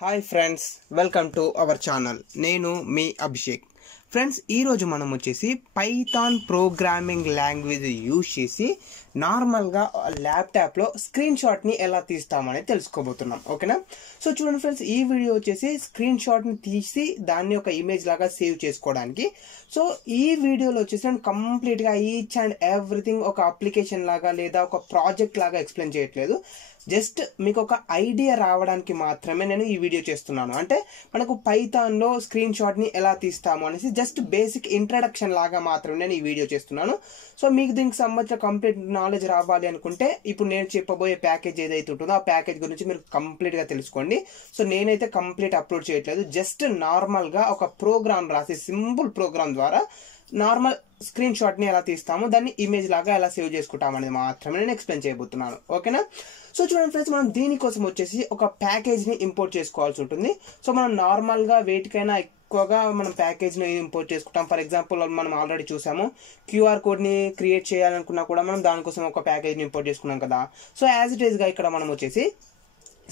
Hi friends, welcome to our channel. నేను మీ Abhishek. Friends, ఈరోజు మనం వచ్చేసి పైథాన్ ప్రోగ్రామింగ్ లాంగ్వేజ్ యూజ్ చేసి నార్మల్గా ల్యాప్టాప్లో స్క్రీన్ షాట్ని ఎలా తీస్తామని తెలుసుకోబోతున్నాం. ఓకేనా? సో చూడండి ఫ్రెండ్స్, ఈ వీడియో వచ్చేసి స్క్రీన్ షాట్ని తీసి దాన్ని ఒక ఇమేజ్ లాగా సేవ్ చేసుకోవడానికి. సో ఈ వీడియోలో వచ్చేసి నేను కంప్లీట్గా ఈచ్ అండ్ ఎవ్రీథింగ్ ఒక అప్లికేషన్ లాగా లేదా ఒక ప్రాజెక్ట్ లాగా ఎక్స్ప్లెయిన్ చేయట్లేదు. జస్ట్ మీకు ఒక ఐడియా రావడానికి మాత్రమే నేను ఈ వీడియో చేస్తున్నాను. అంటే మనకు పైథాన్లో స్క్రీన్ షాట్ని ఎలా తీస్తాము అనేసి జస్ట్ బేసిక్ ఇంట్రడక్షన్ లాగా మాత్రమే నేను ఈ వీడియో చేస్తున్నాను. సో మీకు దీనికి సంబంధించిన కంప్లీట్ నాలెడ్జ్ రావాలి అనుకుంటే ఇప్పుడు నేను చెప్పబోయే ప్యాకేజ్ ఏదైతే ఉంటుందో ఆ ప్యాకేజ్ గురించి మీరు కంప్లీట్గా తెలుసుకోండి. సో నేనైతే కంప్లీట్ అప్లోడ్ చేయట్లేదు. జస్ట్ నార్మల్గా ఒక ప్రోగ్రామ్ రాసి సింపుల్ ప్రోగ్రామ్ ద్వారా నార్మల్ స్క్రీన్ షాట్ని ఎలా తీస్తాము, దాన్ని ఇమేజ్ లాగా ఎలా సేవ్ చేసుకుంటాము అనేది మాత్రమే నేను ఎక్స్ప్లెయిన్ చేయబోతున్నాను. ఓకేనా? సో చూడండి ఫ్రెండ్స్, మనం దీనికోసం వచ్చేసి ఒక ప్యాకేజ్ని ఇంపోర్ట్ చేసుకోవాల్సి ఉంటుంది. సో మనం నార్మల్గా వేటికైనా ఎక్కువగా మనం ప్యాకేజ్ని ఇంపోర్ట్ చేసుకుంటాం. ఫర్ ఎగ్జాంపుల్ మనం ఆల్రెడీ చూసాము, క్యూఆర్ కోడ్ని క్రియేట్ చేయాలనుకున్నా కూడా మనం దానికోసం ఒక ప్యాకేజ్ని ఇంపోర్ట్ చేసుకున్నాం కదా. సో యాజ్ ఇట్ ఈస్గా ఇక్కడ మనం వచ్చేసి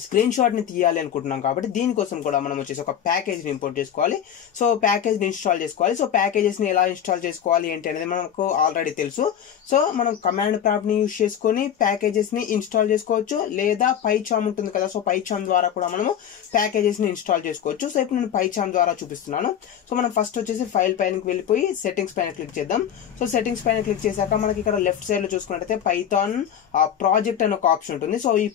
స్క్రీన్ షాట్ని తీయాలి అనుకుంటున్నాం కాబట్టి దీనికోసం కూడా మనం వచ్చేసి ఒక ప్యాకేజ్ని ఇంపోర్ట్ చేసుకోవాలి. సో ప్యాకేజ్ని ఇన్స్టాల్ చేసుకోవాలి. సో ప్యాకేజెస్ని ఎలా ఇన్స్టాల్ చేసుకోవాలి ఏంటి అనేది మనకు ఆల్రెడీ తెలుసు. సో మనం కమాండ్ ప్రాంప్ట్ని యూజ్ చేసుకొని ప్యాకేజెస్ని ఇన్స్టాల్ చేసుకోవచ్చు, లేదా పైచామ్ ఉంటుంది కదా. సో పైచామ్ ద్వారా కూడా మనము ప్యాకేజెస్ని ఇన్స్టాల్ చేసుకోవచ్చు. సో ఇప్పుడు నేను పైచామ్ ద్వారా చూపిస్తున్నాను. సో మనం ఫస్ట్ వచ్చేసి ఫైల్ పైనకి వెళ్ళిపోయి సెట్టింగ్స్ పైన క్లిక్ చేద్దాం. సో సెట్టింగ్స్ పైన క్లిక్ చేశాక మనకి ఇక్కడ లెఫ్ట్ సైడ్లో చూసుకున్నట్టయితే పైథాన్ ప్రాజెక్ట్ అనే ఒక ఆప్షన్ ఉంటుంది. సో ఈ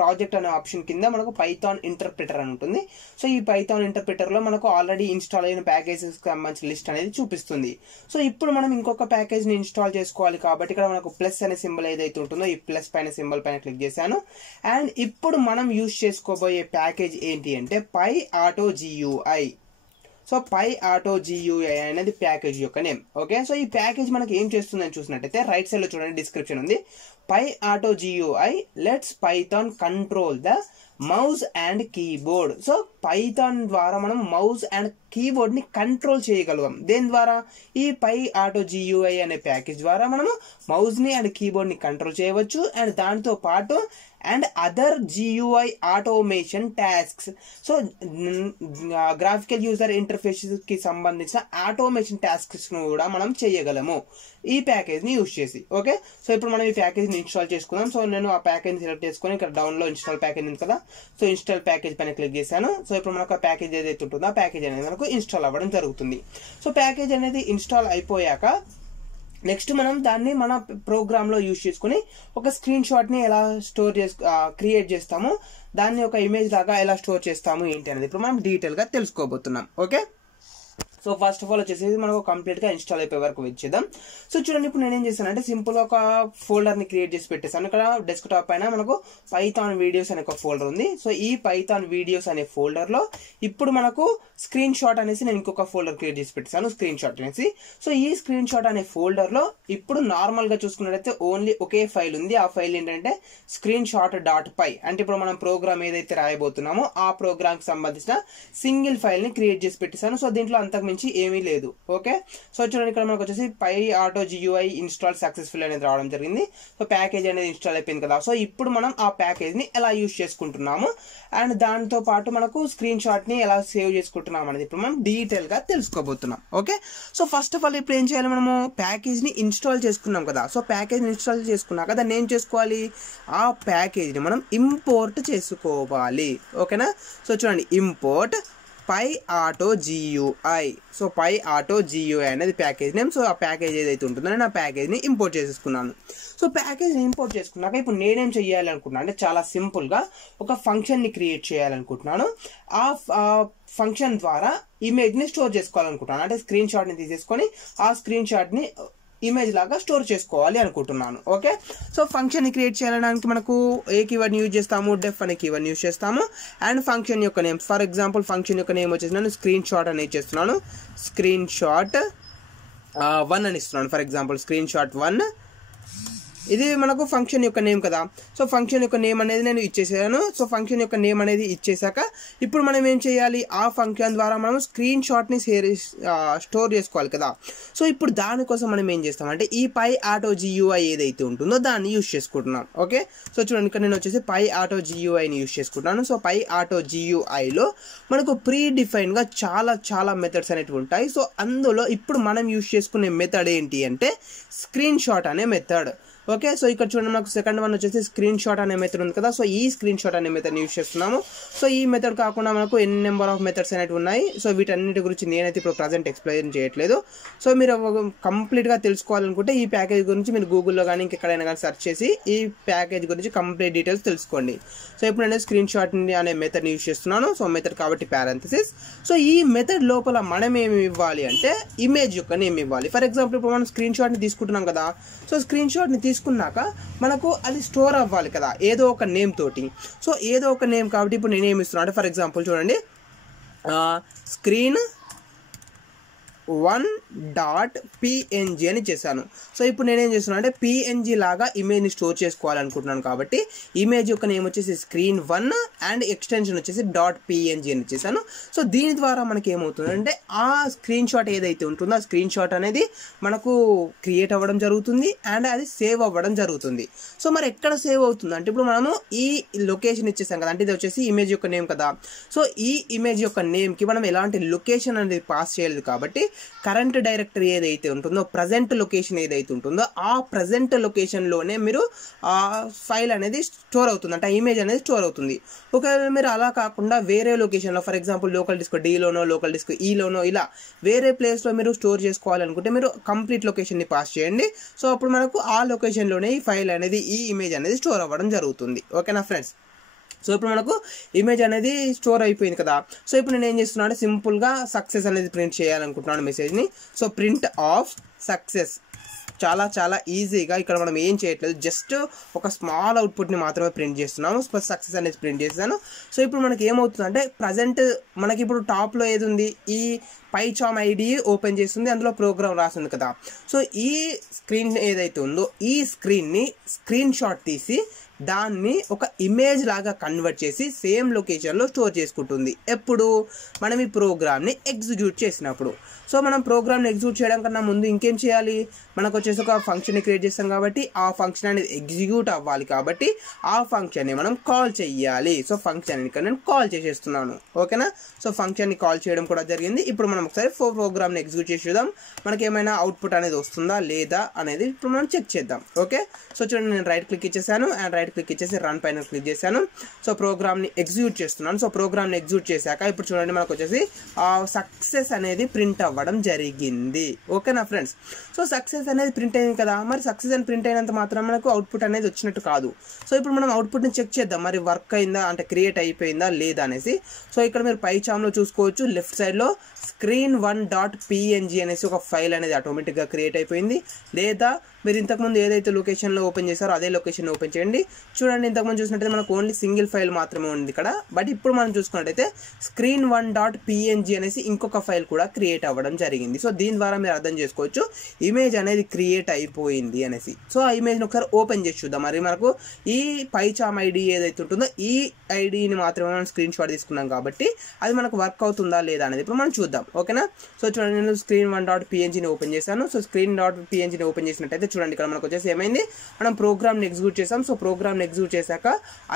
ప్రాజెక్ట్ అనే ఆప్షన్ కింద మనకు పైథాన్ ఇంటర్ప్రిటర్ అని ఉంటుంది. సో ఈ పైథాన్ ఇంటర్ప్రిటర్ లో మనకు ఆల్రెడీ ఇన్స్టాల్ అయిన ప్యాకేజెస్ సంబంధించిన లిస్ట్ అనేది చూపిస్తుంది. సో ఇప్పుడు మనం ఇంకొక ప్యాకేజ్ ని ఇన్స్టాల్ చేసుకోవాలి కాబట్టి ఇక్కడ మనకు ప్లస్ అనే సింబల్ ఏదైతే ఉంటుందో ఈ ప్లస్ పైన సింబల్ పైన క్లిక్ చేశాను. అండ్ ఇప్పుడు మనం యూజ్ చేసుకోబోయే ప్యాకేజ్ ఏంటి అంటే PyAutoGUI. సో PyAutoGUI అనేది ప్యాకేజ్ యొక్క నేమ్. ఓకే, సో ఈ ప్యాకేజ్ మనకి ఏం చేస్తుందని చూసినట్టయితే రైట్ సైడ్ లో చూడండి, డిస్క్రిప్షన్ ఉంది. PyAutoGUI lets Python control the mouse and keyboard. So Python ద్వారా మనం మౌస్ అండ్ కీబోర్డ్ ని కంట్రోల్ చేయగలం. దేని ద్వారా? ఈ PyAutoGUI అనే ప్యాకేజ్ ద్వారా మనము మౌస్ ని అండ్ కీబోర్డ్ ని కంట్రోల్ చేయవచ్చు. అండ్ దాంతో పాటు and other GUI automation tasks. So graphical user interface కి సంబంధించిన ఆటోమేషన్ టాస్క్స్ ను కూడా మనం చేయగలము ఈ ప్యాకేజ్ ని యూజ్ చేసి. ఓకే, సో ఇప్పుడు మనం ఈ ప్యాకేజ్ ని ఇన్స్టాల్ చేసుకుందాం. సో నేను ఆ ప్యాకేజ్ ని సెలెక్ట్ చేసుకొని ఇక్కడ డౌన్ లో ఇన్స్టాల్ ప్యాకేజ్ ఉంది కదా. సో ఇన్స్టాల్ ప్యాకేజ్ పైన క్లిక్ చేశాను. సో ఇప్పుడు మనకు ఆ ప్యాకేజ్ ఏదైతే ఉంటుందో ఆ ప్యాకేజ్ అనేది మనకు ఇన్స్టాల్ అవ్వడం జరుగుతుంది. సో ప్యాకేజ్ అనేది ఇన్స్టాల్ అయిపోయాక నెక్స్ట్ మనం దాన్ని మన ప్రోగ్రామ్ లో యూజ్ చేసుకుని ఒక స్క్రీన్ షాట్ ని ఎలా క్రియేట్ చేస్తాము, దాన్ని ఒక ఇమేజ్ లాగా ఎలా స్టోర్ చేస్తాము ఏంటి అనేది ఇప్పుడు మనం డీటెయిల్ గా తెలుసుకోబోతున్నాం. Okay, so first of all వచ్చేసి మనకు కంప్లీట్ గా ఇన్స్టాల్ అయిపోయే వరకు వెయిట్ చేద్దాం. సో చూడండి, ఇప్పుడు నేను ఏం చేశాను అంటే సింపుల్ గా ఒక ఫోల్డర్ ని క్రియేట్ చేసి పెట్టేసాను. ఇక్కడ డెస్క్ టాప్ పైన మనకు పైథాన్ వీడియోస్ అనే ఒక ఫోల్డర్ ఉంది. సో ఈ పైథాన్ వీడియోస్ అనే ఫోల్డర్ లో ఇప్పుడు మనకు స్క్రీన్ షాట్ అనేసి నేను ఇంకొక ఫోల్డర్ క్రియేట్ చేసి పెట్టేసాను, స్క్రీన్ షాట్ అనేసి. సో ఈ స్క్రీన్ షాట్ అనే ఫోల్డర్ లో ఇప్పుడు నార్మల్ గా చూసుకున్నట్లయితే ఓన్లీ ఒకే ఫైల్ ఉంది. ఆ ఫైల్ ఏంటంటే screenshot.py. అంటే ఇప్పుడు మనం ప్రోగ్రామ్ ఏదైతే రాయబోతున్నామో ఆ ప్రోగ్రామ్ కి సంబంధించిన సింగిల్ ఫైల్ ని క్రియేట్ చేసి పెట్టేసాను. సో దీంట్లో అంతకు మించి ఏమీ లేదు. ఓకే, సో చూడండి, ఇక్కడ మనకు వచ్చేసి PyAutoGUI ఇన్స్టాల్ సక్సెస్ఫుల్ అనేది రావడం జరిగింది. సో ప్యాకేజ్ అనేది ఇన్స్టాల్ అయిపోయింది కదా. సో ఇప్పుడు మనం ఆ ప్యాకేజ్ ని ఎలా యూజ్ చేసుకుంటున్నాము అండ్ దాంతో పాటు మనకు స్క్రీన్ షాట్ ని ఎలా సేవ్ చేసుకుంటున్నాం అనేది ఇప్పుడు మనం డీటెయిల్ గా తెలుసుకోబోతున్నాం. Okay, so first of all ఇప్పుడు ఏం చేయాలి, మనము ప్యాకేజ్ ని ఇన్స్టాల్ చేసుకున్నాం కదా. సో ప్యాకేజ్ ఇన్స్టాల్ చేసుకున్నాక దాన్ని ఏం చేసుకోవాలి, ఆ ప్యాకేజ్ ని మనం ఇంపోర్ట్ చేసుకోవాలి. ఓకేనా? సో చూడండి, ఇంపోర్ట్ PyAutoGUI. సో PyAutoGUI అనేది ప్యాకేజ్ నేమ్. సో ఆ ప్యాకేజ్ ఏదైతే ఉంటుందో నేను ఆ ప్యాకేజ్ని ఇంపోర్ట్ చేసేసుకున్నాను. సో ప్యాకేజ్ని ఇంపోర్ట్ చేసుకున్నాక ఇప్పుడు నేనేం చేయాలి అనుకుంటున్నాను అంటే చాలా సింపుల్గా ఒక ఫంక్షన్ని క్రియేట్ చేయాలనుకుంటున్నాను. ఆ ఫంక్షన్ ద్వారా ఇమేజ్ని స్టోర్ చేసుకోవాలనుకుంటున్నాను. అంటే స్క్రీన్ షాట్ని తీసేసుకొని ఆ స్క్రీన్ షాట్ని ఇమేజ్ లాగా స్టోర్ చేసుకోవాలి అనుకుంటున్నాను. ఓకే, సో ఫంక్షన్ ని క్రియేట్ చేయడానికి మనకు ఏ కీవర్డ్ యూజ్ చేస్తాము, డెఫ్ అనే కీవర్డ్ యూజ్ చేస్తాము. అండ్ ఫంక్షన్ యొక్క నేమ్, ఫర్ ఎగ్జాంపుల్ ఫంక్షన్ యొక్క నేమ్ వచ్చేసి నేను స్క్రీన్ షాట్ అనేది చేస్తున్నాను. స్క్రీన్ షాట్ 1 అని ఇస్తున్నాను. ఫర్ ఎగ్జాంపుల్ స్క్రీన్ షాట్ 1 ఇది మనకు ఫంక్షన్ యొక్క నేమ్ కదా. సో ఫంక్షన్ యొక్క నేమ్ అనేది నేను ఇచ్చేసాను. సో ఫంక్షన్ యొక్క నేమ్ అనేది ఇచ్చేసాక ఇప్పుడు మనం ఏం చేయాలి, ఆ ఫంక్షన్ ద్వారా మనం స్క్రీన్ షాట్ని స్టోర్ చేసుకోవాలి కదా. సో ఇప్పుడు దానికోసం మనం ఏం చేస్తామంటే ఈ పై ఆటో GUI ఏదైతే ఉంటుందో దాన్ని యూజ్ చేసుకుంటున్నాం. ఓకే, సో చూడండి ఇక్కడ నేను వచ్చేసి పై ఆటో GUIని యూజ్ చేసుకుంటున్నాను. సో పై ఆటో GUIలో మనకు ప్రీ డిఫైన్గా చాలా మెథడ్స్ అనేవి ఉంటాయి. సో అందులో ఇప్పుడు మనం యూజ్ చేసుకునే మెథడ్ ఏంటి అంటే స్క్రీన్ షాట్ అనే మెథడ్. ఓకే, సో ఇక్కడ చూడండి నాకు సెకండ్ వన్ వచ్చేసి స్క్రీన్ షాట్ అనే మెథడ్ ఉంది కదా. సో ఈ స్క్రీన్ షాట్ అనే మెథడ్ యూజ్ చేస్తున్నాము. సో ఈ మెథడ్ కాకుండా మనకు ఎన్ని నెంబర్ ఆఫ్ మెథడ్స్ అనేవి ఉన్నాయి. సో వీటన్నిటి గురించి నేనైతే ఇప్పుడు ప్రజెంట్ ఎక్స్ప్లెయిన్ చేయట్లేదు. సో మీరు కంప్లీట్గా తెలుసుకోవాలనుకుంటే ఈ ప్యాకేజ్ గురించి మీరు గూగుల్లో కానీ ఇంకెక్కడైనా కానీ సెర్చ్ చేసి ఈ ప్యాకేజ్ గురించి కంప్లీట్ డీటెయిల్స్ తెలుసుకోండి. సో ఇప్పుడు నేను స్క్రీన్ షాట్ అనే మెథడ్ని యూజ్ చేస్తున్నాను. సో మెథడ్ కాబట్టి ప్యారెంథసిస్. సో ఈ మెథడ్ లోపల మనం ఏమి ఇవ్వాలి అంటే ఇమేజ్ యొక్క నేమ్ ఇవ్వాలి. ఫర్ ఎగ్జాంపుల్ ఇప్పుడు మనం స్క్రీన్ షాట్ని తీసుకుంటున్నాం కదా. సో స్క్రీన్ షాట్ని తీసుకున్నాక మనకు అది స్టోర్ అవ్వాలి కదా ఏదో ఒక నేమ్ తోటి. సో ఏదో ఒక నేమ్ కాబట్టి ఇప్పుడు నేను ఏమి ఇస్తున్నాను అంటే ఫర్ ఎగ్జాంపుల్ చూడండి స్క్రీన్ 1.png అని చేశాను. సో ఇప్పుడు నేనేం చేస్తున్నాను అంటే PNG లాగా ఇమేజ్ని స్టోర్ చేసుకోవాలనుకుంటున్నాను కాబట్టి ఇమేజ్ యొక్క నేమ్ వచ్చేసి screen1 అండ్ ఎక్స్టెన్షన్ వచ్చేసి .png అని చేశాను. సో దీని ద్వారా మనకి ఏమవుతుందంటే ఆ స్క్రీన్ షాట్ ఏదైతే ఉంటుందో ఆ స్క్రీన్ షాట్ అనేది మనకు క్రియేట్ అవ్వడం జరుగుతుంది అండ్ అది సేవ్ అవ్వడం జరుగుతుంది. సో మరి ఎక్కడ సేవ్ అవుతుంది అంటే ఇప్పుడు మనము ఈ లొకేషన్ ఇచ్చేసాం కదా, అంటే ఇది వచ్చేసి ఇమేజ్ యొక్క నేమ్ కదా. సో ఈ ఇమేజ్ యొక్క నేమ్కి మనం ఎలాంటి లొకేషన్ అనేది పాస్ చేయలేదు కాబట్టి కరెంట్ డైరెక్టరీ ఏదైతే ఉంటుందో ప్రజెంట్ లొకేషన్ ఏదైతే ఉంటుందో ఆ ప్రజెంట్ లొకేషన్లోనే మీరు ఆ ఫైల్ అనేది స్టోర్ అవుతుంది, అంటే ఇమేజ్ అనేది స్టోర్ అవుతుంది. ఒకవేళ మీరు అలా కాకుండా వేరే లొకేషన్లో ఫర్ ఎగ్జాంపుల్ లోకల్ డిస్క్ Dలోనో లోకల్ డిస్క్ Eలోనో ఇలా వేరే ప్లేస్లో మీరు స్టోర్ చేసుకోవాలనుకుంటే మీరు కంప్లీట్ లొకేషన్ని పాస్ చేయండి. సో అప్పుడు మనకు ఆ లొకేషన్లోనే ఈ ఫైల్ అనేది ఈ ఇమేజ్ అనేది స్టోర్ అవ్వడం జరుగుతుంది. ఓకేనా ఫ్రెండ్స్. సో ఇప్పుడు మనకు ఇమేజ్ అనేది స్టోర్ అయిపోయింది కదా. సో ఇప్పుడు నేను ఏం చేస్తున్నాను అంటే సింపుల్గా సక్సెస్ అనేది ప్రింట్ చేయాలనుకుంటున్నాను మెసేజ్ని. సో ప్రింట్ ఆఫ్ సక్సెస్ చాలా ఈజీగా ఇక్కడ మనం ఏం చేయట్లేదు, జస్ట్ ఒక స్మాల్ అవుట్పుట్ని మాత్రమే ప్రింట్ చేస్తున్నాము. సక్సెస్ అనేది ప్రింట్ చేస్తాను. సో ఇప్పుడు మనకి ఏమవుతుందంటే ప్రజెంట్ మనకి ఇప్పుడు టాప్లో ఏది ఉంది, ఈ పైచామ్ ఐడి ఓపెన్ చేస్తుంది, అందులో ప్రోగ్రామ్ రాసింది కదా. సో ఈ స్క్రీన్ ఏదైతే ఉందో ఈ స్క్రీన్ని స్క్రీన్ షాట్ తీసి దాన్ని ఒక ఇమేజ్ లాగా కన్వర్ట్ చేసి సేమ్ లొకేషన్లో స్టోర్ చేసుకుంటుంది ఎప్పుడు మనం ఈ ప్రోగ్రామ్ని ఎగ్జిక్యూట్ చేసినప్పుడు. సో మనం ప్రోగ్రామ్ని ఎగ్జిక్యూట్ చేయడం కన్నా ముందు ఇంకేం చేయాలి, మనకు వచ్చేసి ఒక ఫంక్షన్ని క్రియేట్ చేస్తాం కాబట్టి ఆ ఫంక్షన్ అనేది ఎగ్జిక్యూట్ అవ్వాలి కాబట్టి ఆ ఫంక్షన్ని మనం కాల్ చేయాలి. సో ఫంక్షన్ ఇక్కడ నేను కాల్ చేసేస్తున్నాను. ఓకేనా. సో ఫంక్షన్ని కాల్ చేయడం కూడా జరిగింది. ఇప్పుడు మనం ఒకసారి ప్రోగ్రామ్ని ఎగ్జిక్యూట్ చేసి చూద్దాం మనకి ఏమైనా అవుట్పుట్ అనేది వస్తుందా లేదా అనేది ఇప్పుడు మనం చెక్ చేద్దాం. ఓకే, సో చూడండి నేను రైట్ క్లిక్ ఇచ్చేసాను అండ్ రైట్ క్లిక్ ఇచ్చేసి రన్ పైన క్లిక్ చేశాను. సో ప్రోగ్రామ్ని ఎగ్జిక్యూట్ చేస్తున్నాను. సో ప్రోగ్రామ్ని ఎగ్జిక్యూట్ చేశాక ఇప్పుడు చూడండి మనకు వచ్చేసి సక్సెస్ అనేది ప్రింట్ అవ్వడం జరిగింది. ఓకేనా ఫ్రెండ్స్. సో సక్సెస్ అనేది ప్రింట్ అయింది కదా, మరి సక్సెస్ అని ప్రింట్ అయినంత మాత్రం మనకు అవుట్పుట్ అనేది వచ్చినట్టు కాదు. సో ఇప్పుడు మనం అవుట్పుట్ని చెక్ చేద్దాం మరి వర్క్ అయిందా అంటే క్రియేట్ అయిపోయిందా లేదా అనేసి. సో ఇక్కడ మీరు పైచామ్లో చూసుకోవచ్చు లెఫ్ట్ సైడ్లో screen1.png అనేసి ఒక ఫైల్ అనేది ఆటోమేటిక్గా క్రియేట్ అయిపోయింది. లేదా మీరు ఇంతకుముందు ఏదైతే లొకేషన్లో ఓపెన్ చేశారో అదే లొకేషన్ ఓపెన్ చేయండి. చూడండి ఇంతకుముందు చూసినట్టయితే మనకు ఓన్లీ సింగిల్ ఫైల్ మాత్రమే ఉంది ఇక్కడ. బట్ ఇప్పుడు మనం చూసుకున్నట్టయితే screen1.png అనేసి ఇంకొక ఫైల్ కూడా క్రియేట్ అవ్వడం జరిగింది. సో దీని ద్వారా మీరు అర్థం చేసుకోవచ్చు ఇమేజ్ అనేది క్రియేట్ అయిపోయింది అనేసి. సో ఆ ఇమేజ్ని ఒకసారి ఓపెన్ చేసి చూద్దాం. మరి మనకు ఈ పైచామ్ ఐడి ఏదైతే ఉంటుందో ఈ ఐడిని మాత్రమే మనం స్క్రీన్ షాట్ తీసుకున్నాం కాబట్టి అది మనకు వర్క్ అవుతుందా లేదా అనేది ఇప్పుడు మనం చూద్దాం. ఓకేనా. సో చూడండి నేను screen1.pngని ఓపెన్ చేశాను. సో screen.pngని ఓపెన్ చేసినట్టయితే చూడండి ఇక్కడ మనకు వచ్చేసి ఏమైంది, మనం ప్రోగ్రామ్ని ఎగ్జిక్యూట్ చేసాం. సో ప్రోగ్రామ్ని ఎగ్జిక్యూట్ చేశాక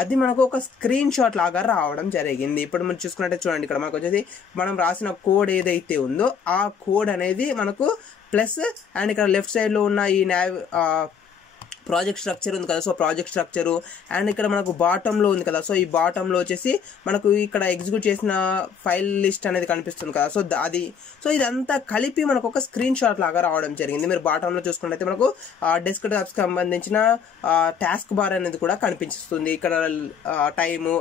అది మనకు ఒక స్క్రీన్ షాట్ లాగా రావడం జరిగింది. ఇప్పుడు మనం చూసుకున్నట్టే చూడండి ఇక్కడ మనకు వచ్చేసి మనం రాసిన కోడ్ ఏదైతే ఉందో ఆ కోడ్ అనేది మనకు ప్లస్ అండ్ ఇక్కడ లెఫ్ట్ సైడ్లో ఉన్న ఈ ప్రాజెక్ట్ స్ట్రక్చర్ ఉంది కదా. సో ప్రాజెక్ట్ స్ట్రక్చరు అండ్ ఇక్కడ మనకు బాటంలో ఉంది కదా. సో ఈ బాటంలో వచ్చేసి మనకు ఇక్కడ ఎగ్జిక్యూట్ చేసిన ఫైల్ లిస్ట్ అనేది కనిపిస్తుంది కదా. సో సో ఇదంతా కలిపి మనకు ఒక స్క్రీన్ షాట్ లాగా రావడం జరిగింది. మీరు బాటంలో చూసుకున్నట్లయితే మనకు డెస్క్ టాప్స్కి సంబంధించిన టాస్క్ బార్ అనేది కూడా కనిపిస్తుంది. ఇక్కడ టైము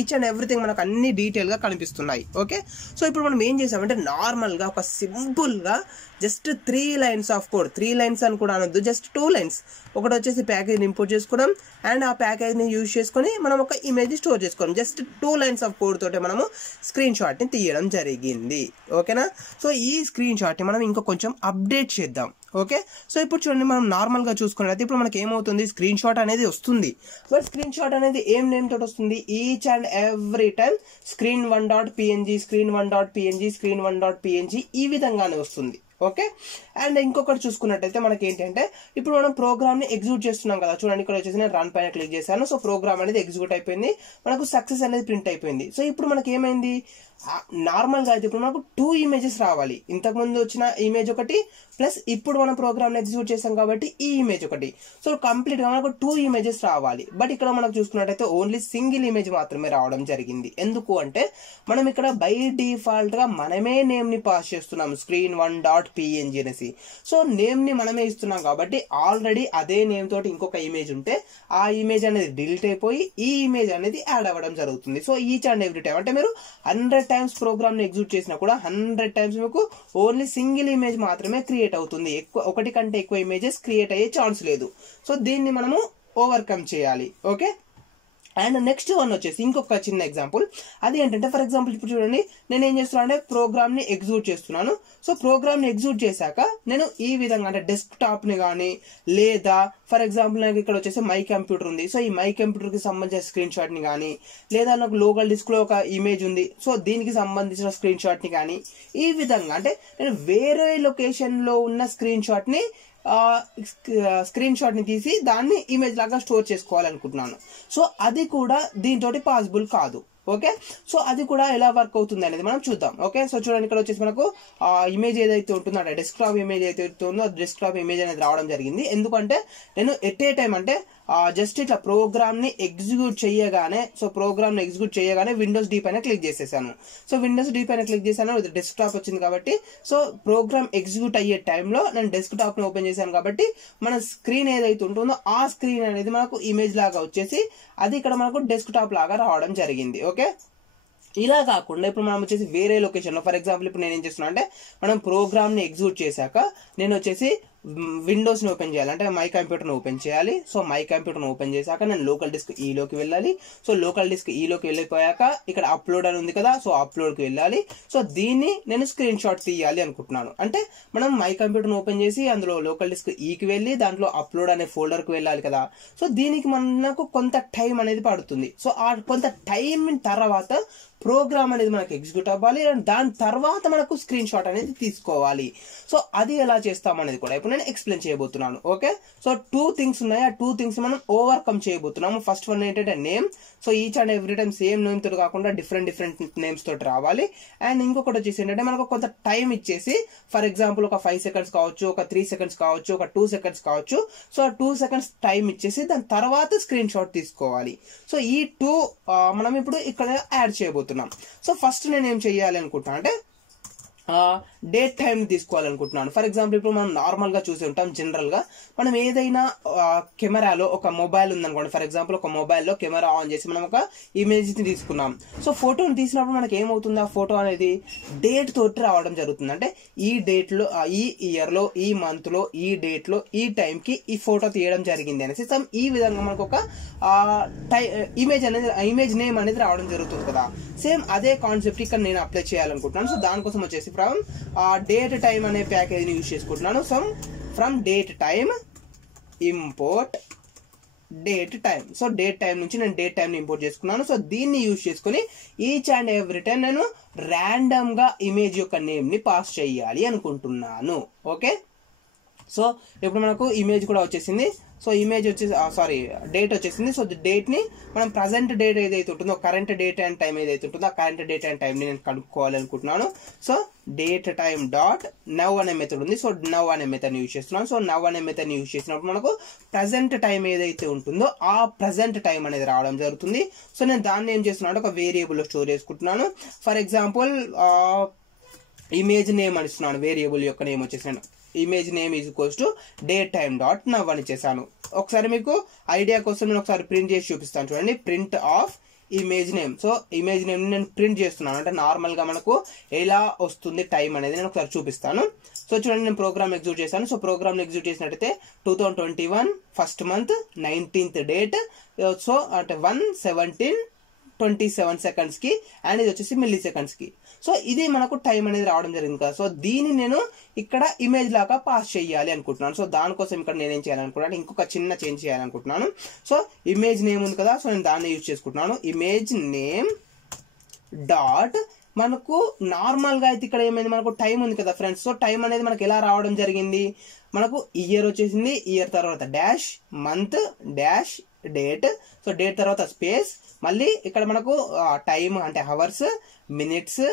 ఈచ్ అండ్ ఎవ్రీథింగ్ మనకు అన్ని డీటెయిల్గా కనిపిస్తున్నాయి. ఓకే, సో ఇప్పుడు మనం ఏం చేసామంటే నార్మల్గా ఒక సింపుల్గా just 3 lines of code, 3 lines అని కూడా అనొద్దు, జస్ట్ 2 లైన్స్. ఒకటి వచ్చేసి వచ్చేసి ప్యాకేజ్ని ఇంపోర్ట్ చేసుకోవడం అండ్ ఆ ప్యాకేజ్ని యూజ్ చేసుకొని మనం ఒక ఇమేజ్ స్టోర్ చేసుకోవడం. జస్ట్ 2 lines ఆఫ్ కోడ్ తోటి మనము స్క్రీన్ షాట్ని తీయడం జరిగింది. ఓకేనా? సో ఈ స్క్రీన్ షాట్ని మనం ఇంకా కొంచెం అప్డేట్ చేద్దాం. ఓకే, సో ఇప్పుడు చూడండి, మనం నార్మల్గా చూసుకున్నట్లయితే ఇప్పుడు మనకి ఏమవుతుంది, స్క్రీన్ షాట్ అనేది వస్తుంది. బట్ స్క్రీన్ షాట్ అనేది ఏం నేమ్ తోటి వస్తుంది, each and every time screen1.png screen1.png screen1.png ఈ విధంగానే వస్తుంది. ఓకే, అండ్ ఇంకొకటి చూసుకున్నట్టయితే మనకి ఏంటంటే ఇప్పుడు మనం ప్రోగ్రామ్ని ఎగ్జిక్యూట్ చేస్తున్నాం కదా. చూడండి, ఇక్కడ వచ్చేసి నేను రన్ పైన క్లిక్ చేశాను. సో ప్రోగ్రామ్ అనేది ఎగ్జిక్యూట్ అయిపోయింది, మనకు సక్సెస్ అనేది ప్రింట్ అయిపోయింది. సో ఇప్పుడు మనకి ఏమైంది, నార్మల్గా అయితే ఇప్పుడు మనకు 2 images రావాలి. ఇంతకుముందు వచ్చిన ఇమేజ్ ఒకటి ప్లస్ ఇప్పుడు మనం ప్రోగ్రామ్ ఎగ్జిక్యూట్ చేసాం కాబట్టి ఈ ఇమేజ్ ఒకటి. సో కంప్లీట్ గా మనకు 2 images రావాలి. బట్ ఇక్కడ మనకు చూసుకున్నట్టయితే ఓన్లీ సింగిల్ ఇమేజ్ మాత్రమే రావడం జరిగింది. ఎందుకు అంటే మనం ఇక్కడ బై డిఫాల్ట్ గా మనమే నేమ్ ని పాస్ చేస్తున్నాం, screen1.png అనేసి. సో నేమ్ ని మనమే ఇస్తున్నాం కాబట్టి ఆల్రెడీ అదే నేమ్ తోటి ఇంకొక ఇమేజ్ ఉంటే ఆ ఇమేజ్ అనేది డిలీట్ అయిపోయి ఈ ఇమేజ్ అనేది యాడ్ అవ్వడం జరుగుతుంది. So each and every time అంటే మీరు 100 times ప్రోగ్రామ్ ని ఎగ్జిక్యూట్ చేసినా కూడా 100 times మీకు ఓన్లీ సింగిల్ ఇమేజ్ మాత్రమే క్రియేట్ అవుతుంది. ఒకటి కంటే ఎక్కువ ఇమేజెస్ క్రియేట్ అయ్యే ఛాన్స్ లేదు. సో దీన్ని మనము ఓవర్కమ్ చేయాలి. ఓకే, అండ్ నెక్స్ట్ వన్ వచ్చేసి ఇంకొక చిన్న ఎగ్జాంపుల్. అది ఏంటంటే ఫర్ ఎగ్జాంపుల్ ఇప్పుడు చూడండి, నేను ఏం చేస్తున్నాను అంటే ప్రోగ్రామ్ ని ఎగ్జిక్యూట్ చేస్తున్నాను. సో ప్రోగ్రామ్ ని ఎగ్జిక్యూట్ చేశాక నేను ఈ విధంగా అంటే డెస్క్ టాప్ ని కానీ లేదా ఫర్ ఎగ్జాంపుల్ నాకు ఇక్కడ వచ్చేసి మై కంప్యూటర్ ఉంది. సో ఈ మై కంప్యూటర్ కి సంబంధించిన స్క్రీన్ షాట్ ని కానీ లేదా నాకు లోకల్ డిస్క్ లో ఒక ఇమేజ్ ఉంది, సో దీనికి సంబంధించిన స్క్రీన్ షాట్ ని కానీ ఈ విధంగా అంటే నేను వేరే లొకేషన్ లో ఉన్న స్క్రీన్ షాట్ ని తీసి దాన్ని ఇమేజ్ లాగా స్టోర్ చేసుకోవాలనుకుంటున్నాను. సో అది కూడా దీంతో పాసిబుల్ కాదు. ఓకే, సో అది కూడా ఎలా వర్క్ అవుతుంది అనేది మనం చూద్దాం. ఓకే, సో చూడండి, ఇక్కడ వచ్చేసి మనకు ఇమేజ్ ఏదైతే ఉంటుందో అంటే డెస్క్టాప్ ఇమేజ్ అయితే ఉంటుందో డెస్క్టాప్ ఇమేజ్ అనేది రావడం జరిగింది. ఎందుకంటే నేను ఎట్ ఏ టైం అంటే జస్ట్ ఇట్లా ప్రోగ్రామ్ ని ఎగ్జిక్యూట్ చేయగానే విండోస్ డి పైన క్లిక్ చేసేసాను. సో విండోస్ డి పైన క్లిక్ చేశాను, డెస్క్ టాప్ వచ్చింది కాబట్టి సో ప్రోగ్రామ్ ఎగ్జిక్యూట్ అయ్యే టైంలో నేను డెస్క్ టాప్ ని ఓపెన్ చేశాను కాబట్టి మన స్క్రీన్ ఏదైతే ఉంటుందో ఆ స్క్రీన్ అనేది మనకు ఇమేజ్ లాగా వచ్చేసి అది ఇక్కడ మనకు డెస్క్ టాప్ లాగా రావడం జరిగింది. ఓకే, ఇలా కాకుండా ఇప్పుడు మనం వచ్చేసి వేరే లొకేషన్ లో ఫర్ ఎగ్జాంపుల్ ఇప్పుడు నేను ఏం చేస్తున్నా అంటే మనం ప్రోగ్రామ్ ని ఎగ్జిక్యూట్ చేశాక నేను వచ్చేసి విండోస్ ని ఓపెన్ చేయాలి అంటే మై కంప్యూటర్ ని ఓపెన్ చేయాలి. సో మై కంప్యూటర్ ని ఓపెన్ చేశాక నేను లోకల్ డిస్క్ ఈలోకి వెళ్ళాలి. సో లోకల్ డిస్క్ ఈలోకి వెళ్ళిపోయాక ఇక్కడ అప్లోడ్ అని ఉంది కదా, సో అప్లోడ్ కి వెళ్ళాలి. సో దీన్ని నేను స్క్రీన్ షాట్ తీయాలి అనుకుంటున్నాను. అంటే మనం మై కంప్యూటర్ ని ఓపెన్ చేసి అందులో లోకల్ డిస్క్ ఈకి వెళ్ళి దాంట్లో అప్లోడ్ అనే ఫోల్డర్ కి వెళ్ళాలి కదా. సో దీనికి మనకు కొంత టైం అనేది పడుతుంది. సో ఆ కొంత టైం తర్వాత ప్రోగ్రామ్ అనేది మనకు ఎగ్జిక్యూట్ అవ్వాలి అండ్ దాని తర్వాత మనకు స్క్రీన్ షాట్ అనేది తీసుకోవాలి. సో అది ఎలా చేస్తాం అనేది కూడా ఇప్పుడు నేను ఎక్స్ప్లెయిన్ చేయబోతున్నాను. ఓకే, సో 2 things ఉన్నాయి. ఆ 2 things మనం ఓవర్కమ్ చేయబోతున్నాము. ఫస్ట్ వన్ ఏంటంటే name. So each and every time same name తోటి కాకుండా డిఫరెంట్ నేమ్స్ తోటి రావాలి. అండ్ ఇంకొకటి వచ్చేసి ఏంటంటే మనకు కొంత టైం ఇచ్చేసి ఫర్ ఎగ్జాంపుల్ ఒక 5 seconds కావచ్చు, ఒక 3 seconds కావచ్చు, ఒక 2 seconds కావచ్చు. సో ఆ 2 seconds టైం ఇచ్చేసి దాని తర్వాత స్క్రీన్ షాట్ తీసుకోవాలి. సో ఈ 2 మనం ఇప్పుడు ఇక్కడ యాడ్ చేయబోతున్నాం. సో ఫస్ట్ నేను ఏం చెయ్యాలి అనుకుంటున్నా అంటే డేట్ టైం తీసుకోవాలనుకుంటున్నాను. ఫర్ ఎగ్జాంపుల్ ఇప్పుడు మనం నార్మల్ గా చూసి ఉంటాం, జనరల్ గా మనం ఏదైనా కెమెరాలో ఒక మొబైల్ ఉందనుకోండి, ఫర్ ఎగ్జాంపుల్ ఒక మొబైల్లో కెమెరా ఆన్ చేసి మనం ఒక ఇమేజ్ ని తీసుకున్నాం. సో ఫోటోని తీసినప్పుడు మనకి ఏమవుతుంది, ఆ ఫోటో అనేది డేట్ తోటి రావడం జరుగుతుంది. అంటే ఈ డేట్ లో, ఈ ఇయర్ లో, ఈ మంత్ లో, ఈ డేట్ లో, ఈ టైం కి ఈ ఫోటో తీయడం జరిగింది అనేసి ఈ విధంగా మనకు ఒక ఇమేజ్ నేమ్ అనేది రావడం జరుగుతుంది కదా. సేమ్ అదే కాన్సెప్ట్ ఇక్కడ నేను అప్లై చేయాలనుకుంటున్నాను. సో దానికోసం వచ్చేసి ఫ్రమ్ డేట్ టైం అనే ప్యాకేజ్ ని యూజ్ చేసుకుంటున్నాను. So from date time import date time. So date time నుంచి నేను డేట్ టైం ని ఇంపోర్ట్ చేసుకున్నాను. సో దీన్ని యూజ్ చేసుకుని ఈచ్ అండ్ ఎవ్రీ టైం నేను ర్యాండమ్ గా ఇమేజ్ యొక్క నేమ్ ని పాస్ చేయాలి అనుకుంటున్నాను. ఓకే, సో ఇప్పుడు మనకు ఇమేజ్ కూడా వచ్చేసింది. సో ఇమేజ్ వచ్చేసి డేట్ వచ్చేసింది. సో డేట్ ని మనం ప్రజెంట్ డేట్ ఏదైతే ఉంటుందో, కరెంట్ డేట్ అండ్ టైం ఏదైతే ఉంటుందో ఆ కరెంట్ డేట్ అండ్ టైం ని నేను కనుక్కోవాలనుకుంటున్నాను. So date time dot now అనే మెథడ్ ఉంది. సో నవ్ అనే మెథడ్ ని యూజ్ చేస్తున్నాను. సో నవ్ అనే మెథడ్ ని యూజ్ చేసినప్పుడు మనకు ప్రజెంట్ టైం ఏదైతే ఉంటుందో ఆ ప్రజెంట్ టైం అనేది రావడం జరుగుతుంది. సో నేను దాన్ని ఏం చేస్తున్నాను, ఒక వేరియబుల్ లో స్టోర్ చేసుకుంటున్నాను. ఫర్ ఎగ్జాంపుల్ ఇమేజ్ నేమ్ అని ఇస్తున్నాను. వేరియబుల్ యొక్క నేమ్ వచ్చేసాను image name is equals to date time dot now అని చేశాను. ఒకసారి మీకు ఐడియా కోసం నేను ఒకసారి ప్రింట్ చేసి చూపిస్తాను. చూడండి, print of image name. So image name నేను ప్రింట్ చేస్తున్నాను, అంటే నార్మల్ గా మనకు ఎలా వస్తుంది టైం అనేది నేను ఒకసారి చూపిస్తాను. సో చూడండి, నేను ప్రోగ్రామ్ ఎగ్జిక్యూట్ చేశాను. సో ప్రోగ్రామ్ ఎగ్జిక్యూట్ చేసినట్టయితే 2021 first month 19th date, so అంటే 1:17:27 seconds కి, అండ్ ఇది వచ్చేసి మిల్లీ సెకండ్స్ కి. సో ఇది మనకు టైం అనేది రావడం జరిగింది కదా. సో దీన్ని నేను ఇక్కడ ఇమేజ్ లాగా పాస్ చేయాలి అనుకుంటున్నాను. సో దానికోసం ఇక్కడ నేనేం చేయాలనుకుంటున్నాను, ఇంకొక చిన్న చేంజ్ చేయాలనుకుంటున్నాను. సో ఇమేజ్ నేమ్ ఉంది కదా, సో నేను దాన్ని యూజ్ చేసుకుంటున్నాను. ఇమేజ్ నేమ్ డాట్ మనకు నార్మల్ గా అయితే ఇక్కడ ఏమైంది, మనకు టైం ఉంది కదా ఫ్రెండ్స్. సో టైం అనేది మనకు ఎలా రావడం జరిగింది, మనకు ఇయర్ వచ్చేసింది, ఇయర్ తర్వాత dash, month dash, date. So date తర్వాత స్పేస్, మళ్ళీ ఇక్కడ మనకు టైం అంటే hours, minutes,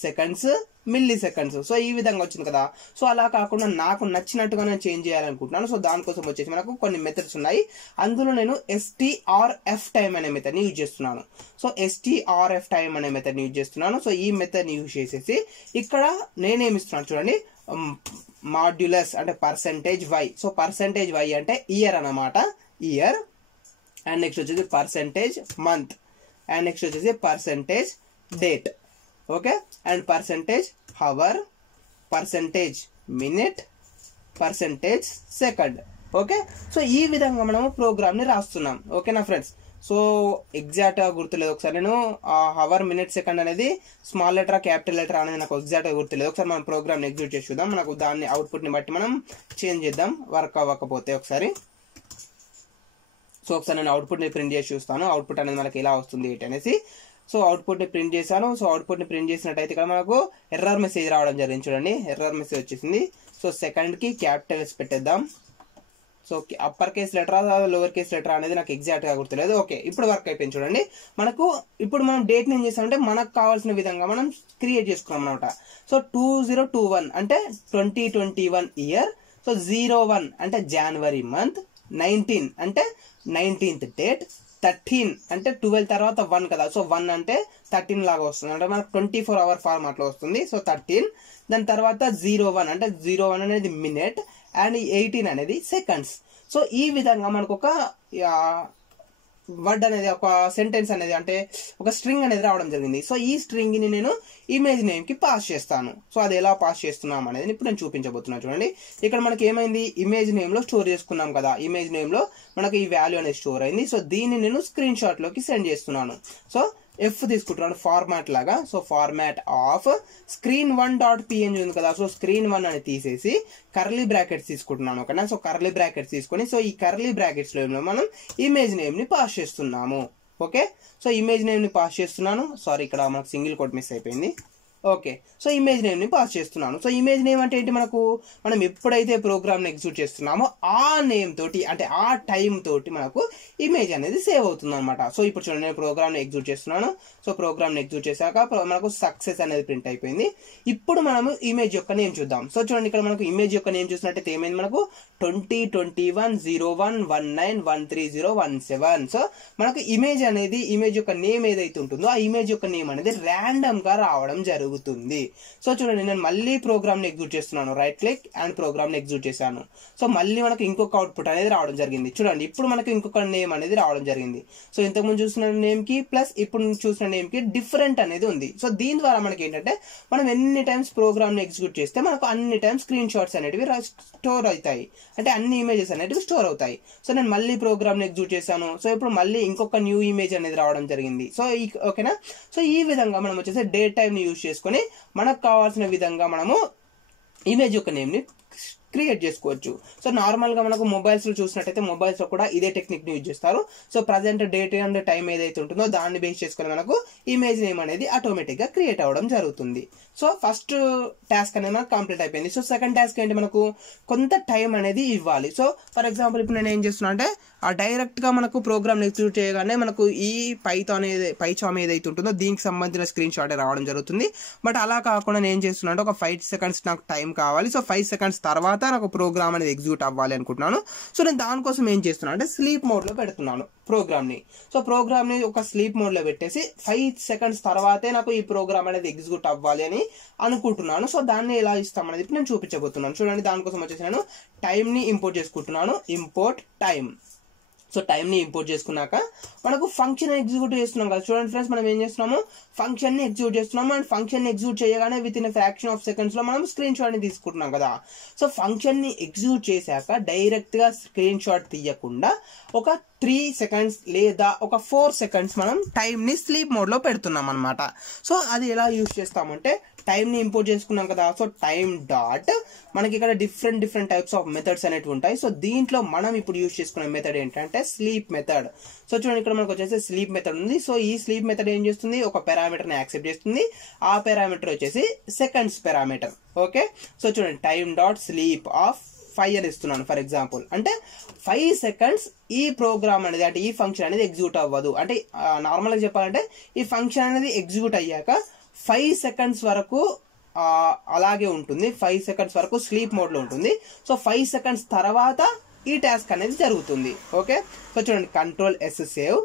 seconds, milli seconds. So ఈ విధంగా వచ్చింది కదా. సో అలా కాకుండా నాకు నచ్చినట్టుగా నేను చేంజ్ చేయాలనుకుంటున్నాను. సో దానికోసం వచ్చేసి మనకు కొన్ని మెథడ్స్ ఉన్నాయి. అందులో నేను strf టైం అనే మెథడ్ ని యూజ్ చేస్తున్నాను. సో strf టైం అనే మెథడ్ ని యూజ్ చేస్తున్నాను. సో ఈ మెథడ్ ని యూజ్ చేసేసి ఇక్కడ నేనేమి ఇస్తున్నాను చూడండి, మాడ్యులస్ అంటే %y. సో %y అంటే ఇయర్ అన్నమాట, ఇయర్. అండ్ నెక్స్ట్ వచ్చేసి %మంత్, అండ్ నెక్స్ట్ వచ్చేసి %date. Okay, and %hour, %minute, %second. Okay, so ఈ విధంగా మనము ప్రోగ్రామ్ ని రాస్తున్నాం. ఓకేనా ఫ్రెండ్స్. సో ఎగ్జాక్ట్ గా గుర్తులేదు, ఒకసారి నేను అవర్, మినిట్, సెకండ్ అనేది స్మాల్ లెటర్ క్యాపిటల్ లెటర్ అనేది నాకు ఎగ్జాక్ట్ గా గుర్తులేదు. ఒకసారి మనం ప్రోగ్రామ్ ని ఎగ్జిక్యూట్ చేసి చూద్దాం, మనకు దాన్ని అవుట్పుట్ ని బట్టి మనం చేంజ్ చేద్దాం వర్క్ అవ్వకపోతే ఒకసారి. సో ఒకసారి నేను అవుట్పుట్ ని ప్రింట్ చేసి చూస్తాను, అవుట్పుట్ అనేది మనకి ఎలా వస్తుంది ఏంటి అనేసి. సో అవుట్పుట్ ని ప్రింట్ చేశాను. సో అవుట్పుట్ ని ప్రింట్ చేసినట్టయితే ఇక్కడ మనకు ఎర్రర్ మెసేజ్ రావడం జరిగింది. చూడండి, ఎర్రర్ మెసేజ్ వచ్చేసింది. సో సెకండ్ కి క్యాపిటల్స్ పెట్టేద్దాం. So upper case letter lower case letter అనేది నాకు ఎగ్జాక్ట్ గా గుర్తులేదు. ఓకే, ఇప్పుడు వర్క్ అయిపోయింది. చూడండి, మనకు ఇప్పుడు మనం డేట్ ఏం చేస్తామంటే మనకు కావాల్సిన విధంగా మనం క్రియేట్ చేసుకున్నాం అనమాట. సో 2021 అంటే 2021 ఇయర్. సో 01 అంటే జనవరి మంత్, 19 అంటే 19th డేట్, 13 అంటే 12 తర్వాత 1 కదా. సో 1 అంటే 13 లాగా వస్తుంది, అంటే మనకు 24 hour ఫార్మాట్ లో వస్తుంది. సో 13, దాని తర్వాత 01 అంటే 01 అనేది మినిట్, అండ్ 18 అనేది సెకండ్స్. సో ఈ విధంగా మనకు ఒక వర్డ్ అనేది, ఒక సెంటెన్స్ అనేది, అంటే ఒక స్ట్రింగ్ అనేది రావడం జరిగింది. సో ఈ స్ట్రింగ్ ని నేను ఇమేజ్ నేమ్ కి పాస్ చేస్తాను. సో అది ఎలా పాస్ చేస్తున్నాం అనేది ఇప్పుడు నేను చూపించబోతున్నాను. చూడండి, ఇక్కడ మనకి ఏమైంది, ఇమేజ్ నేమ్ లో స్టోర్ చేసుకున్నాం కదా, ఇమేజ్ నేమ్ లో మనకి ఈ వాల్యూ అనేది స్టోర్ అయింది. సో దీన్ని నేను స్క్రీన్ షాట్ లోకి సెండ్ చేస్తున్నాను. సో ఎఫ్ తీసుకుంటున్నాను ఫార్మాట్ లాగా. సో ఫార్మాట్ ఆఫ్ screen1.png ఉంది కదా. సో screen1 అని తీసేసి కర్లీ బ్రాకెట్స్ తీసుకుంటున్నాను. ఓకేనా. సో కర్లీ బ్రాకెట్స్ తీసుకొని, సో ఈ కర్లీ బ్రాకెట్స్ లో మనం ఇమేజ్ నేమ్ ని పాస్ చేస్తున్నాము. ఓకే, సో ఇమేజ్ నేమ్ ని పాస్ చేస్తున్నాను. సారీ, ఇక్కడ మనకు సింగిల్ కోట్ మిస్ అయిపోయింది. ఓకే, సో ఇమేజ్ నేమ్ ని పాస్ చేస్తున్నాను. సో ఇమేజ్ నేమ్ అంటే ఏంటి, మనకు మనం ఎప్పుడైతే ప్రోగ్రామ్ ని ఎగ్జిక్యూట్ చేస్తున్నామో ఆ నేమ్ తోటి, అంటే ఆ టైం తోటి మనకు ఇమేజ్ అనేది సేవ్ అవుతుంది అనమాట. సో ఇప్పుడు చూడండి, నేను ప్రోగ్రామ్ ని ఎగ్జిక్యూట్ చేస్తున్నాను. సో ప్రోగ్రామ్ ని ఎగ్జిక్యూట్ చేశాక మనకు సక్సెస్ అనేది ప్రింట్ అయిపోయింది. ఇప్పుడు మనము ఇమేజ్ యొక్క నేమ్ చూద్దాం. సో చూడండి, ఇక్కడ మనకు ఇమేజ్ యొక్క నేమ్ చూసినట్టయితే ఏమైంది, మనకు 2021-01-19-130-17. సో మనకు ఇమేజ్ అనేది, ఇమేజ్ యొక్క నేమ్ ఏదైతే ఉంటుందో ఆ ఇమేజ్ యొక్క నేమ్ అనేది ర్యాండమ్ గా రావడం జరుగుతుంది. సో చూడండి, నేను మళ్ళీ ప్రోగ్రామ్ ని ఎగ్జిక్యూట్ చేస్తున్నాను. రైట్ క్లిక్ అండ్ ప్రోగ్రామ్ ని ఎగ్జిక్యూట్ చేశాను. సో మళ్ళీ మనకు ఇంకొక అవుట్పుట్ అనేది రావడం జరిగింది. చూడండి, ఇప్పుడు మనకు ఇంకొక నేమ్ అనేది రావడం జరిగింది. సో ఇంతకుముందు చూసిన నేమ్ కి ప్లస్ ఇప్పుడు చూసిన నేమ్ కి డిఫరెంట్ అనేది ఉంది. సో దీని ద్వారా మనకి ఏంటంటే, మనం ఎన్ని టైమ్స్ ప్రోగ్రామ్ ని ఎగ్జిక్యూట్ చేస్తే మనకు అన్ని టైమ్స్ స్క్రీన్ షాట్స్ అనేటివి స్టోర్ అవుతాయి, అంటే అన్ని ఇమేజెస్ అనేటివి స్టోర్ అవుతాయి. సో నేను మళ్ళీ ప్రోగ్రామ్ ని ఎగ్జిక్యూట్ చేశాను. సో ఇప్పుడు మళ్ళీ ఇంకొక న్యూ ఇమేజ్ అనేది రావడం జరిగింది. సో ఓకేనా. సో ఈ విధంగా మనం వచ్చేసి డే టైం ని యూజ్ చేసుకొని మనకు కావాల్సిన విధంగా మనము ఇమేజ్ యొక్క నేమ్ ని క్రియేట్ చేసుకోవచ్చు. సో నార్మల్ గా మనకు మొబైల్స్ లో చూసినట్టయితే మొబైల్స్ లో కూడా ఇదే టెక్నిక్ ని యూజ్ చేస్తారు. So present date and time ఏదైతే ఉంటుందో దాన్ని బేస్ చేసుకుని మనకు ఇమేజ్ నేమ్ అనేది ఆటోమేటిక్ గా క్రియేట్ అవ్వడం జరుగుతుంది. సో ఫస్ట్ టాస్క్ అనేది మనకు కంప్లీట్ అయిపోయింది. సో సెకండ్ టాస్క్ ఏంటి, మనకు కొంత టైం అనేది ఇవ్వాలి. సో ఫర్ ఎగ్జాంపుల్ ఇప్పుడు నేను ఏం చేస్తున్నా అంటే, ఆ డైరెక్ట్ గా మనకు ప్రోగ్రామ్ ఎగ్జిక్యూట్ చేయగానే మనకు ఈ పైచామ్ ఏదైతే ఉంటుందో దీనికి సంబంధించిన స్క్రీన్ షాట్ రావడం జరుగుతుంది. బట్ అలా కాకుండా నేను ఏం చేస్తున్నా అంటే, ఒక 5 seconds నాకు టైం కావాలి. సో 5 seconds తర్వాత నాకు ప్రోగ్రామ్ అనేది ఎగ్జిక్యూట్ అవ్వాలి అనుకుంటున్నాను. సో నేను దానికోసం ఏం చేస్తున్నాను అంటే, స్లీప్ మోడ్ లో పెడుతున్నాను ప్రోగ్రామ్ ని. సో ప్రోగ్రామ్ ని ఒక స్లీప్ మోడ్ లో పెట్టేసి 5 seconds తర్వాతే నాకు ఈ ప్రోగ్రామ్ అనేది ఎగ్జిక్యూట్ అవ్వాలి అని అనుకుంటున్నాను. సో దాన్ని ఎలా ఇస్తామనేది ఇప్పుడు నేను చూపించబోతున్నాను. చూడండి, దానికోసం వచ్చేసి నేను టైం ని ఇంపోర్ట్ చేసుకుంటున్నాను. Import time. సో టైంని ఇంపోర్ట్ చేసుకున్నాక మనకు ఫంక్షన్ ఎగ్జిక్యూట్ చేస్తున్నాం కదా. చూడండి ఫ్రెండ్స్, మనం ఏం చేస్తున్నాము, ఫంక్షన్ని ఎగ్జిక్యూట్ చేస్తున్నాము. అండ్ ఫంక్షన్ని ఎగ్జిక్యూట్ చేయగానే with in fraction of seconds లో మనం స్క్రీన్ షాట్ ని తీసుకుంటున్నాం కదా. సో ఫంక్షన్ ని ఎగ్జిక్యూట్ చేశాక డైరెక్ట్ గా స్క్రీన్ షాట్ తీయకుండా ఒక 3 seconds లేదా ఒక 4 seconds మనం టైం ని స్లీప్ మోడ్ లో పెడుతున్నాం అనమాట. సో అది ఎలా యూజ్ చేస్తామంటే, టైం ని ఇంపోర్ట్ చేసుకున్నాం కదా. సో టైం డాట్ మనకి ఇక్కడ డిఫరెంట్ టైప్స్ ఆఫ్ మెథడ్స్ అనేవి ఉంటాయి. సో దీంట్లో మనం ఇప్పుడు యూజ్ చేసుకునే మెథడ్ ఏంటంటే స్లీప్ మెథడ్. సో చూడండి, ఇక్కడ మనకు వచ్చేసి స్లీప్ మెథడ్ ఉంది. సో ఈ స్లీప్ మెథడ్ ఏం చేస్తుంది, ఒక పారామీటర్ ని యాక్సెప్ట్ చేస్తుంది. ఆ పారామీటర్ వచ్చేసి సెకండ్స్ పారామీటర్. ఓకే, సో చూడండి, టైం డాట్ స్లీప్ ఆఫ్ 5 అని ఇస్తున్నాను ఫర్ ఎగ్జాంపుల్. అంటే 5 seconds ఈ ప్రోగ్రామ్ అనేది, అంటే ఈ ఫంక్షన్ అనేది ఎగ్జిక్యూట్ అవ్వదు. అంటే నార్మల్ గా చెప్పాలంటే ఈ ఫంక్షన్ అనేది ఎగ్జిక్యూట్ అయ్యాక 5 seconds వరకు అలాగే ఉంటుంది. 5 seconds వరకు స్లీప్ మోడ్ లో ఉంటుంది. సో 5 seconds తర్వాత ఈ టాస్క్ అనేది జరుగుతుంది. ఓకే, సో చూడండి, Ctrl+S సేవ్.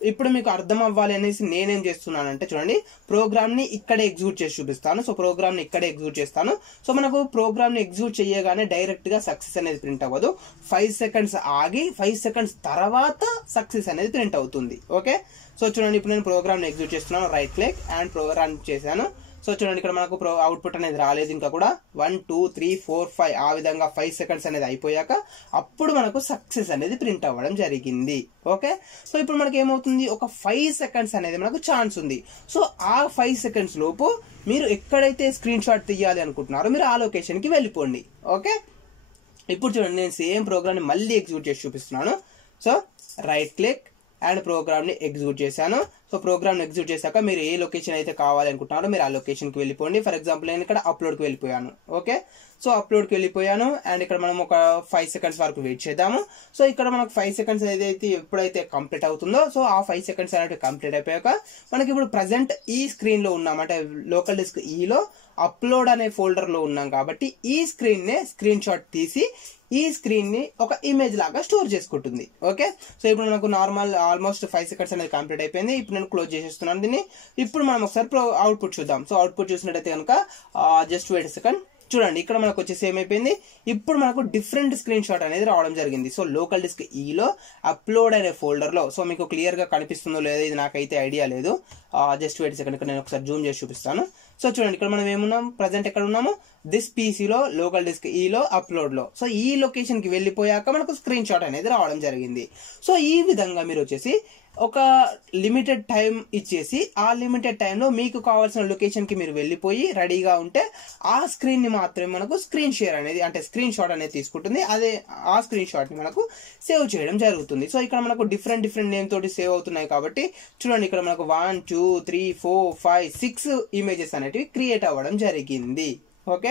ఇప్పుడు మీకు అర్థం అవ్వాలి అనేసి నేనేం చేస్తున్నానంటే, చూడండి, ప్రోగ్రామ్ ని ఇక్కడే ఎగ్జిక్యూట్ చేసి చూపిస్తాను. సో ప్రోగ్రామ్ ని ఇక్కడే ఎగ్జిక్యూట్ చేస్తాను. సో మనకు ప్రోగ్రామ్ ని ఎగ్జిక్యూట్ చేయగానే డైరెక్ట్ గా సక్సెస్ అనేది ప్రింట్ అవ్వదు. 5 seconds ఆగి 5 seconds తర్వాత సక్సెస్ అనేది ప్రింట్ అవుతుంది. ఓకే, సో చూడండి, ఇప్పుడు నేను ప్రోగ్రామ్ ని ఎగ్జిక్యూట్ చేస్తున్నాను. రైట్ క్లిక్ అండ్ ప్రోగ్రామ్ చేశాను. సో చూడండి, ఇక్కడ మనకు అవుట్పుట్ అనేది రాలేదు ఇంకా కూడా. 1 2 3 4 5 ఆ విధంగా 5 seconds అనేది అయిపోయాక అప్పుడు మనకు సక్సెస్ అనేది ప్రింట్ అవ్వడం జరిగింది. ఓకే, సో ఇప్పుడు మనకి ఏమవుతుంది, ఒక 5 seconds అనేది మనకు ఛాన్స్ ఉంది. సో ఆ 5 seconds లోపు మీరు ఎక్కడైతే స్క్రీన్ షాట్ తీయాలి అనుకుంటున్నారో మీరు ఆ లొకేషన్ కి వెళ్ళిపోండి. ఓకే, ఇప్పుడు చూడండి, నేను సేమ్ ప్రోగ్రామ్ ని మళ్ళీ ఎగ్జిక్యూట్ చేసి చూపిస్తున్నాను. So right click and program ని ఎగ్జిక్యూట్ చేశాను. సో ప్రోగ్రామ్ ఎగ్జిక్యూట్ చేశాక మీరు ఏ లొకేషన్ అయితే కావాలి అనుకుంటున్నారో మీరు ఆ లొకేషన్ కి వెళ్ళిపోండి. ఫర్ ఎగ్జాంపుల్ నేను ఇక్కడ అప్లోడ్ కి వెళ్ళిపోయాను. ఓకే, సో అప్లోడ్ కి వెళ్ళిపోయాను. అండ్ ఇక్కడ మనం ఒక 5 seconds వరకు వెయిట్ చేద్దాము. సో ఇక్కడ మనకు 5 seconds ఏదైతే ఎప్పుడైతే కంప్లీట్ అవుతుందో, సో ఆ 5 seconds అనేది కంప్లీట్ అయిపోయాక మనకి ఇప్పుడు ప్రజెంట్ ఈ స్క్రీన్ లో ఉన్నాం, అంటే లోకల్ డిస్క్ ఈలో అప్లోడ్ అనే ఫోల్డర్ లో ఉన్నాం కాబట్టి ఈ స్క్రీన్ నే స్క్రీన్ షాట్ తీసి ఈ స్క్రీన్ ని ఒక ఇమేజ్ లాగా స్టోర్ చేసుకుంటుంది. ఓకే, సో ఇప్పుడు మనకు నార్మల్ ఆల్మోస్ట్ 5 seconds అనేది కంప్లీట్ అయిపోయింది. ఇప్పుడు నేను క్లోజ్ చేసేస్తున్నాను దీన్ని. ఇప్పుడు మనం ఒకసారి అవుట్పుట్ చూద్దాం. సో అవుట్పుట్ చూసినట్టయితే కనుక జస్ట్ వెయిట్ సెకండ్, చూడండి, ఇక్కడ మనకు వచ్చేసి ఏమైపోయింది, ఇప్పుడు మనకు డిఫరెంట్ స్క్రీన్ షాట్ అనేది రావడం జరిగింది. సో లోకల్ డిస్క్ ఈలో అప్లోడ్ అనే ఫోల్డర్ లో, సో మీకు క్లియర్ గా కనిపిస్తుందో లేదో ఇది నాకైతే ఐడియా లేదు. జస్ట్ వెయిట్ సెకండ్, ఇక్కడ నేను ఒకసారి జూమ్ చేసి చూపిస్తాను. సో చూడండి, ఇక్కడ మనం ఏమున్నాం, ప్రజెంట్ ఎక్కడ ఉన్నాము, దిస్ పీసీలో లోకల్ డిస్క్ ఈలో అప్లోడ్ లో. సో ఈ లొకేషన్ కి వెళ్ళిపోయాక మనకు స్క్రీన్ షాట్ అనేది రావడం జరిగింది. సో ఈ విధంగా మీరు వచ్చేసి ఒక లిమిటెడ్ టైం ఇచ్చేసి ఆ లిమిటెడ్ టైంలో మీకు కావాల్సిన లొకేషన్ కి మీరు వెళ్ళిపోయి రెడీగా ఉంటే ఆ స్క్రీన్ ని మాత్రమే మనకు స్క్రీన్ షేర్ అనేది, అంటే స్క్రీన్ షాట్ అనేది తీసుకుంటుంది. అదే ఆ స్క్రీన్ షాట్ ని మనకు సేవ్ చేయడం జరుగుతుంది. సో ఇక్కడ మనకు డిఫరెంట్ నేమ్ తోటి సేవ్ అవుతున్నాయి కాబట్టి చూడండి, ఇక్కడ మనకు 1 2 3 4 5 6 ఇమేజెస్ అనేటివి క్రియేట్ అవ్వడం జరిగింది. ఓకే,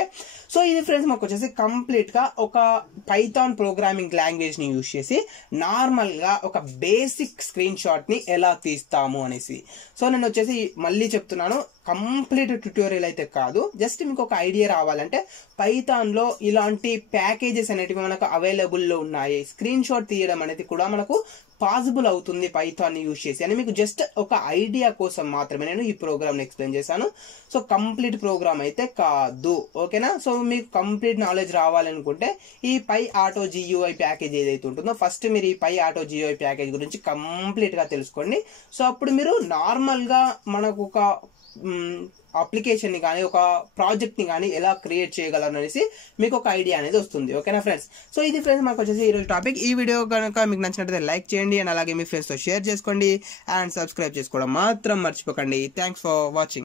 సో ఇది ఫ్రెండ్స్ మాకు వచ్చేసి కంప్లీట్ గా ఒక పైథాన్ ప్రోగ్రామింగ్ లాంగ్వేజ్ ని యూజ్ చేసి నార్మల్ గా ఒక బేసిక్ స్క్రీన్ షాట్ ని ఎలా తీస్తాము అనేసి. సో నేను వచ్చేసి మళ్ళీ చెప్తున్నాను, కంప్లీట్ ట్యుటోరియల్ అయితే కాదు, జస్ట్ మీకు ఒక ఐడియా రావాలంటే పైథాన్ లో ఇలాంటి ప్యాకేజెస్ అనేటివి మనకు అవైలబుల్ లో ఉన్నాయి. స్క్రీన్ షాట్ తీయడం అనేది కూడా మనకు పాసిబుల్ అవుతుంది పైథాన్ ని యూజ్ చేసి అని మీకు జస్ట్ ఒక ఐడియా కోసం మాత్రమే నేను ఈ ప్రోగ్రామ్ ని ఎక్స్ప్లెయిన్ చేశాను. సో కంప్లీట్ ప్రోగ్రామ్ అయితే కాదు. ఓకేనా, సో మీకు కంప్లీట్ నాలెడ్జ్ రావాలనుకుంటే ఈ పై ఆటో జియూఐ ప్యాకేజ్ ఏదైతే ఉంటుందో ఫస్ట్ మీరు ఈ పై ఆటో జియూఐ ప్యాకేజ్ గురించి కంప్లీట్ గా తెలుసుకోండి. సో అప్పుడు మీరు నార్మల్ గా మనకు ఒక అప్లికేషన్ ని కానీ ఒక ప్రాజెక్ట్ ని కానీ ఎలా క్రియేట్ చేయగలరు అనేసి మీకు ఒక ఐడియా అనేది వస్తుంది. ఓకేనా ఫ్రెండ్స్, సో ఇది ఫ్రెండ్స్ మాకు వచ్చేసి ఈ రోజు టాపిక్. ఈ వీడియో కనుక మీకు నచ్చినట్లయితే లైక్ చేయండి అండ్ అలాగే మీ ఫ్రెండ్స్ తో షేర్ చేసుకోండి అండ్ సబ్స్క్రైబ్ చేసుకోవడం మాత్రం మర్చిపోకండి. Thanks for watching.